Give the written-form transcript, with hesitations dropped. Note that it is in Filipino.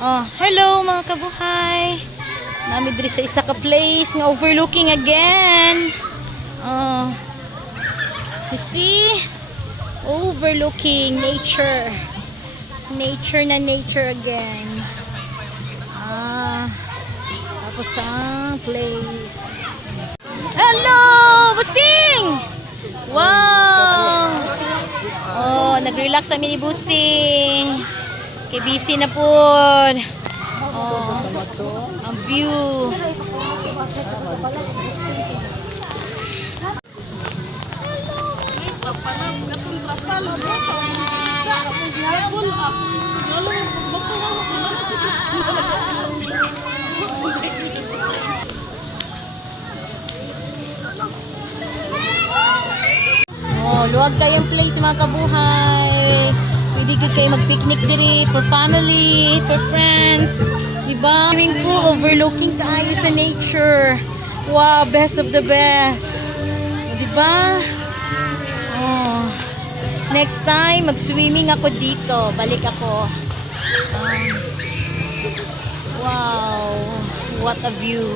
Oh, hello mga kabuhay. Nami diri sa isa ka place nga overlooking again. Oh. You see? Overlooking nature. Nature na nature again. Tapos ang place. Hello, Busing! Wow! Oh, nag-relax kami ni Busing. Kay busy na po. Oh, ang view. Oh, luwag kayong place mga kabuhay. Pwede good kayo mag-picnic diri for family, for friends. Diba? Swimming pool overlooking kaayo sa nature. Wow, best of the best. Diba? Oh. Next time, mag-swimming ako dito. Balik ako. Wow, what a view.